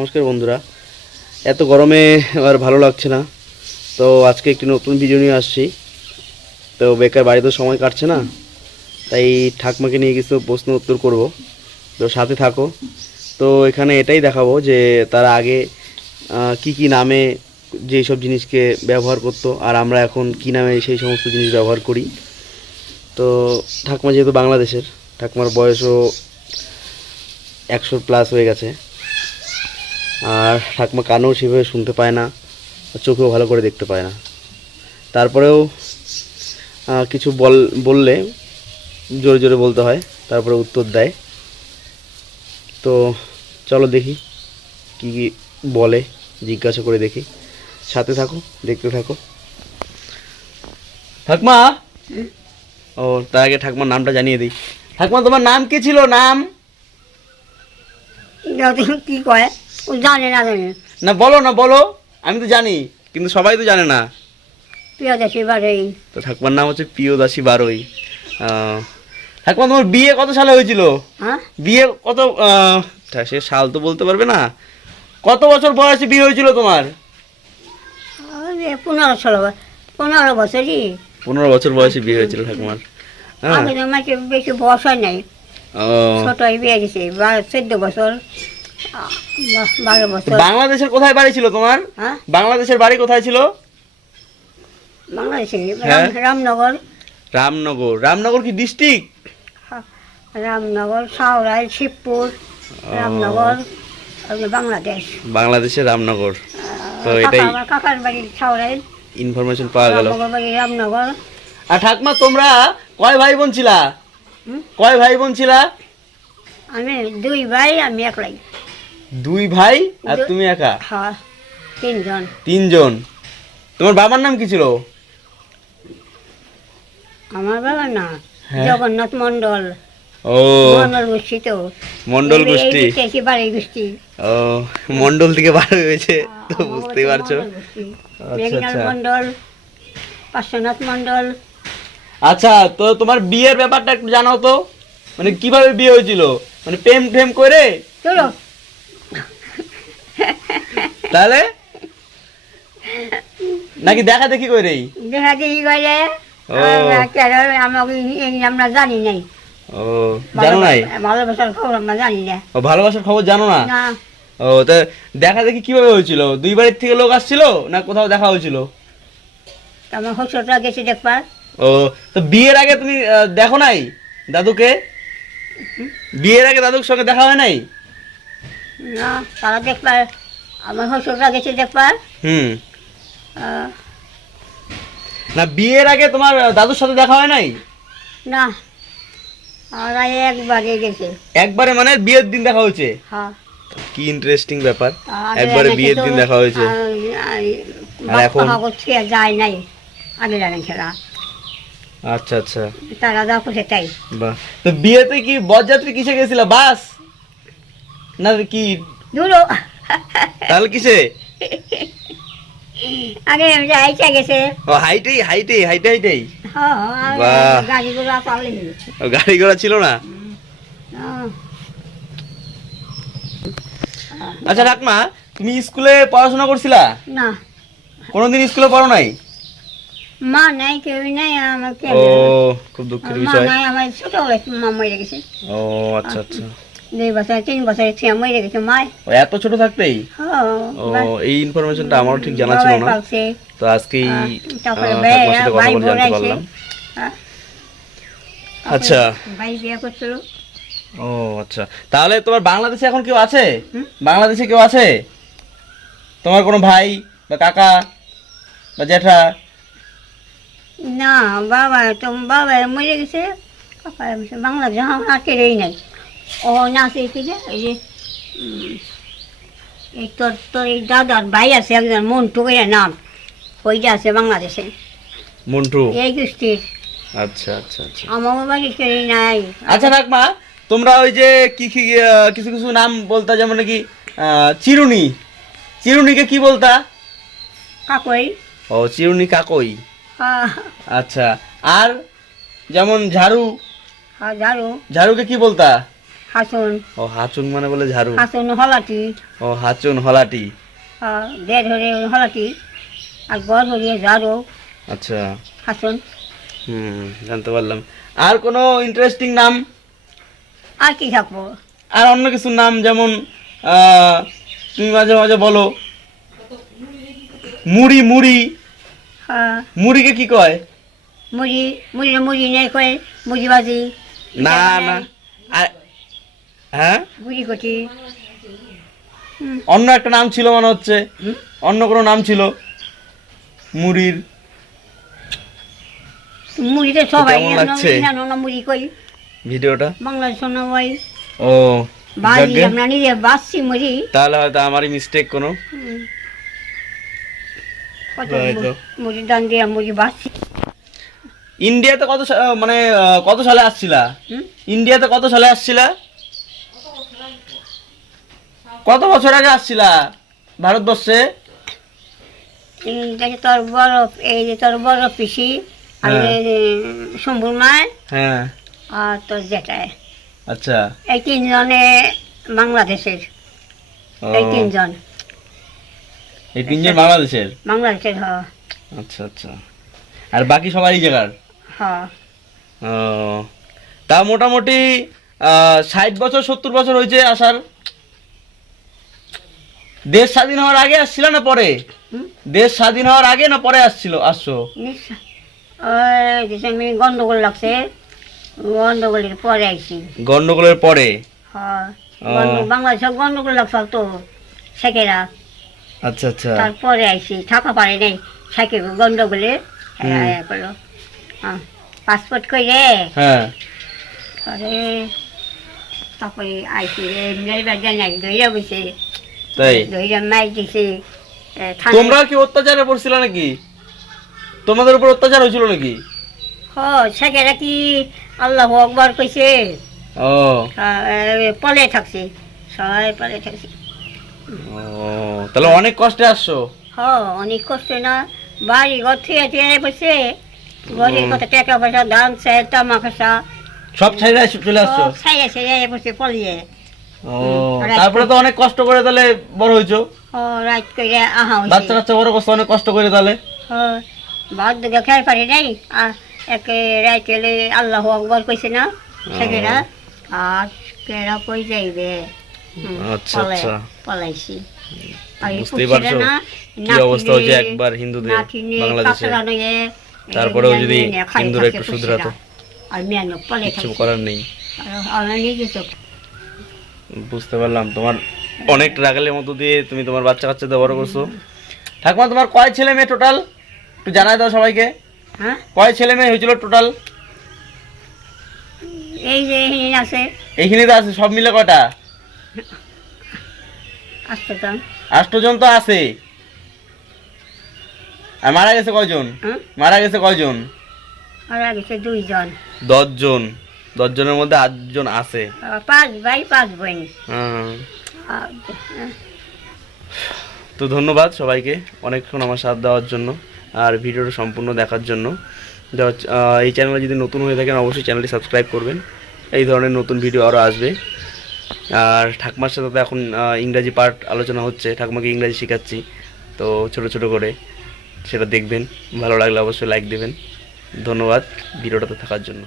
নমস্কার বন্ধুরা। এত গরমে আর ভালো লাগছে না। তো আজকে একটি নতুন ভিডিও নিয়ে আসছি। তো বেকার বাড়িতে সময় কাটছে না। তাই ঠাকমাকে নিয়ে কিছু প্রশ্ন উত্তর করব। তো সাথে থাকো। তো এখানে এটাই দেখাবো যে তারা আগে কি কি নামে যেই সব জিনিসকে ব্যবহার করতো আর আমরা এখন কি নামে সেই সমস্ত জিনিস ব্যবহার করি। তো ঠাকমা যেহেতু বাংলাদেশের, ঠাকমার বয়সও একশো প্লাস হয়ে গেছে। আর ঠাকমা কানেও সেভাবে শুনতে পায় না, চোখেও ভালো করে দেখতে পায় না। তারপরেও কিছু বল, বললে জোরে জোরে বলতে হয়, তারপরে উত্তর দেয়। তো চলো দেখি কি কি বলে, জিজ্ঞাসা করে দেখি। সাথে থাকো, দেখতে থাকো। ঠাকমা! ও, তার আগে ঠাকমার নামটা জানিয়ে দিই। ঠাকমা, তোমার নাম কি ছিল? নাম? কি কয়। জানে না জানে। না বলো না বলো। আমি তো জানি কিন্তু সবাই তো জানে না। প্রিয় দেশে তো ঠাকুমার নাম হচ্ছে প্রিয়দাসী বারোই। ঠাকুমা তোমার বিয়ে কত সালে হয়েছিল? হ্যাঁ? বিয়ে কত সে সাল তো বলতে পারবে না। কত বছর বয়সে বিয়ে হয়েছিল তোমার? পনেরো ষোলো পনেরো বছরই। পনেরো বছর বয়সে বিয়ে হয়েছিল ঠাকুমার। হ্যাঁ। আগে তো মাকে বেশি বয়স হয় নাই। ছোটই বিয়ে গেছে চোদ্দ বছর। বাংলাদেশের কোথায় বাড়ি ছিল তোমার? হ্যাঁ? বাংলাদেশের বাড়ি কোথায় ছিল? বাংলাদেশে হ্যাঁ। রামনগর। রামনগর। রামনগর কি ডিস্ট্রিক্ট? রামনগর সাউরাই শিবপুর রামনগর বাংলাদেশ। বাংলাদেশের রামনগর। তো এটাই কাকার বাড়ি সাউরাই ইনফরমেশন পাওয়া গেল। রামনগর আর ঠাকমা তোমরা কয় ভাই বোন ছিলা কয় ভাই বোন ছিলা? আমি দুই ভাই আমি একলাই দুই ভাই আর তুমি একা? হ্যাঁ তিনজন। তিনজন। তোমার বাবার নাম কি ছিল? আমার বাবা না হ্যাঁ। জগন্নাথ মন্ডল ও। মন্ডল গোষ্ঠী তো। মন্ডল গোষ্ঠী। বাড়ি গোষ্ঠী। ও মন্ডল থেকে বার হয়েছে তো বুঝতেই পারছ। মন্ডল। আচ্ছা, আচ্ছা। মন্ডল পার্শ্বনাথ মন্ডল আচ্ছা তো তোমার বিয়ের ব্যাপারটা একটু জানাও তো। মানে কীভাবে বিয়ে হয়েছিল? মানে প্রেম প্রেম করে? চলো। তাহলে? নাকি দেখা দেখি করেই দেখা দেখি আমরা জানি নাই। ও জানো নাই? ভালোবাসার খবর আমরা জানি না। ও ভালোবাসার খবর জানো না? না। ও তা দেখা দেখি কীভাবে হয়েছিল? দুই বাড়ির থেকে লোক আসছিল না কোথাও দেখা হয়েছিল? আমার হসরটা গেছে দেখবার। ও তো বিয়ের আগে তুমি দেখো নাই দাদুকে? বিয়ের আগে দাদুর সঙ্গে দেখা হয় নাই? না তারা দেখবার আমার হসরটা গেছে দেখবার হুম। না বিয়ের আগে তোমার দাদুর সাথে দেখা হয় নাই? না ওরা একবারে গেছে। একবারে মানে বিয়ের দিন দেখা হয়েছে? হ্যাঁ। কি ইন্টারেস্টিং ব্যাপার। একবারে বিয়ের দিন দেখা হয়েছে। আর- এখন? যায় নাই। আগে জানেন খেলা। আচ্ছা আচ্ছা। তারা যা করছে তাই। বাহ। তো বিয়েতে কি বরযাত্রী কিসে গেছিল? বাস? না কি? দূরও তাহলে কিসে? গেছে। ও হাইটেই হাইটে হাইটেই? গাড়ি ঘোড়া ছিল না? আচ্ছা রাকমা তুমি স্কুলে পড়াশোনা করছিলা? না। কোনোদিন স্কুলে পড়ো নাই? মা নাই কেউ নাই আমার কেউ ও খুব দুঃখের মা নাই আমার ছোটবেলায় মা মরে গেছে। ও আচ্ছা আচ্ছা। দুই বছর তিন বছরের ছেলে মরে গেছে মায় ও এত ছোট থাকতেই? ও এই ইনফরমেশনটা আমারও ঠিক জানা ছিল না। তো আজকেই ভাই- জানতে পারলাম। হ্যাঁ। আচ্ছা। ভাই বিয়ে করছিল। ও আচ্ছা। তাহলে তোমার বাংলাদেশে এখন কেউ আছে? বাংলাদেশে কেউ আছে? তোমার কোনো ভাই বা কাকা বা জ্যাঠা? না বাবা তো বাবা মরে গেছে। বাংলাদেশ আমার কেড়েই নাই। কি যে এই যে এই তোর তোর এই দাদার ভাই আছে একজন মন্টু করে নাম। ওইটা আছে বাংলাদেশে। মন্টু? এই গোষ্ঠীর আচ্ছা আচ্ছা আচ্ছা। আমার বাড়ি নাই। আচ্ছা তোমরা ওই যে কি কি কিছু কিছু নাম বলতা যেমন আহ, চিরুনি। চিরুনিকে কি বলতা? কাকই। ও চিরুনি কাকই। হ্যাঁ। আচ্ছা আর যেমন ঝাড়ু? হ্যাঁ ঝাড়ু। ঝাড়ুকে কি বলতা? হাসন। ও হাচুন মানে বলে ঝাড়ু। হাসন হলাটি। ও হাচুন হলাটি। দেড় হরে হলাটি আর গড় হরিয়ে ঝাড়ু। আচ্ছা। হাসন। হুম জানতে পারলাম। আর কোনো ইন্টারেস্টিং নাম? আর কি থাকব? আর অন্য কিছুর নাম যেমন তুমি মাঝে মাঝে বলো মুড়ি মুড়ি। হ্যাঁ মুড়িকে কি কয়? মুড়ি মুড়ি মুড়ি নেই করে মুড়ি বাজি। না না। আর হ্যাঁ? বুড়ি অন্য একটা নাম ছিল মনে হচ্ছে অন্য কোনো নাম ছিল মুড়ির। মুড়িতে সবাই লাগছে? জানো না মুড়ি কই। ভিডিওটা? সবাই ও আমরা নিজে বাসছি মুড়ি। তাহলে হয়তো আমারই মিস্টেক কোনো। মুড়ি দান দিয়ে মুড়ি বাসছি। ইন্ডিয়াতে কত সা- মানে কত সালে আসছিলা? হুম? ইন্ডিয়াতে কত সালে আসছিলা? কত বছর আগে আসছিলা ভারতবর্ষে? তোর বড় এই যে তোর বড় পিসি আর হ্যাঁ। শম্ভুর মায় হ্যাঁ। আর তোর জেঠায় আচ্ছা। এই তিনজনে বাংলাদেশের। এই তিনজন। এই তিনজন বাংলাদেশের? বাংলাদেশের আচ্ছা আচ্ছা। আর বাকি সবাই এই জায়গার? হ। ও, তা মোটামুটি ষাট বছর সত্তর বছর হয়েছে আসার? দেশ স্বাধীন হওয়ার আগে আসছিল না পরে? দেশ স্বাধীন হওয়ার আগে না পরে আসছিল? আসছো? গন্ডগোল লাগছে। গন্ডগোলের পরে আইছি। গন্ডগোলের পরে? হ্যাঁ। বাংলাদেশের গন্ডগোল লাগছে তো সেকেরা আচ্ছা আচ্ছা। তারপরে আইছি। থাকা পারে নাই সাইকে গন্ডগোলে। হ্যাঁ করল। পাসপোর্ট করে হ্যাঁ। আরে তারপরে আইছি রে তাই? দইরা মাই দিছে তোমরা কি অত্যাচারে পড়ছিল নাকি? তোমাদের উপর অত্যাচার হয়েছিল নাকি? হ সেকেরা কি আল্লাহ আকবর কইছে? ও। পলে থাকছে সবাই পলে থাকছে। ও, তাহলে অনেক কষ্টে আসছো? অনেক কষ্ট না বাড়ি ঘর থুয়ে বসে হুম। কত টাকা পয়সা ধান চাল তামা খাসা সব ছাইরা চলে আসছো? সব বসে পলিয়ে। ও তারপরে তো অনেক কষ্ট করে তাহলে বড় হয়েছো। ও রাত করে আহা বাচ্চা কাচ্চা বড় করছ অনেক কষ্ট করে তাহলে। ভাত দুগে খাই পারি নাই? আর একে রাত এলে আল্লাহ আকবর কইছে না? সেকেরা আর কেরা কই যাইবে? হুম, আচ্ছা, আচ্ছা। পলাইছি। আর এই বুঝতেই পারছ না, কি অবস্থা হয়েছে নাতিনে- একবার হিন্দুদের বাংলাদেশে। কাকড়া নিয়ে, এই তারপরেও যদি হিন্দুরা একটু। শুধরাতো। কিছু করার নেই আর আমরা নিজে চোখ বুঝতে পারলাম। তোমার অনেক রাগালের মধ্য দিয়ে তুমি তোমার বাচ্চা কাচ্চাদের বড় করছ। ঠাকুমা তোমার কয় ছেলে মেয়ে টোটাল একটু জানাই দাও সবাইকে। হ্যাঁ? কয় ছেলে মেয়ে হয়েছিল টোটাল এই যে হিন আছে। এইখানে তো আছে সব মিলে কয়টা? আসতে চান আষ্টজন তো আছে। আর মারা গেছে কয়জন? হ্যাঁ? মারা গেছে কয়জন? গেছে দুইজন। দশজন। দশজনের মধ্যে আটজন আছে। পাঁচ ভাই পাঁচ বোন। হ্যাঁ, তো ধন্যবাদ সবাইকে অনেকক্ষণ আমার সাথ দেওয়ার জন্য আর ভিডিওটা সম্পূর্ণ দেখার জন্য। এই চ্যানেলে যদি নতুন হয়ে থাকেন অবশ্যই চ্যানেলটি সাবস্ক্রাইব করবেন। এই ধরনের নতুন ভিডিও আরও আসবে। আর ঠাকুমার সাথে তো এখন ইংরাজি পার্ট আলোচনা হচ্ছে। ঠাকুমাকে ইংরাজি শেখাচ্ছি। তো ছোট ছোট করে সেটা দেখবেন। ভালো লাগলে অবশ্যই লাইক দেবেন। ধন্যবাদ ভিডিওটাতে থাকার জন্য।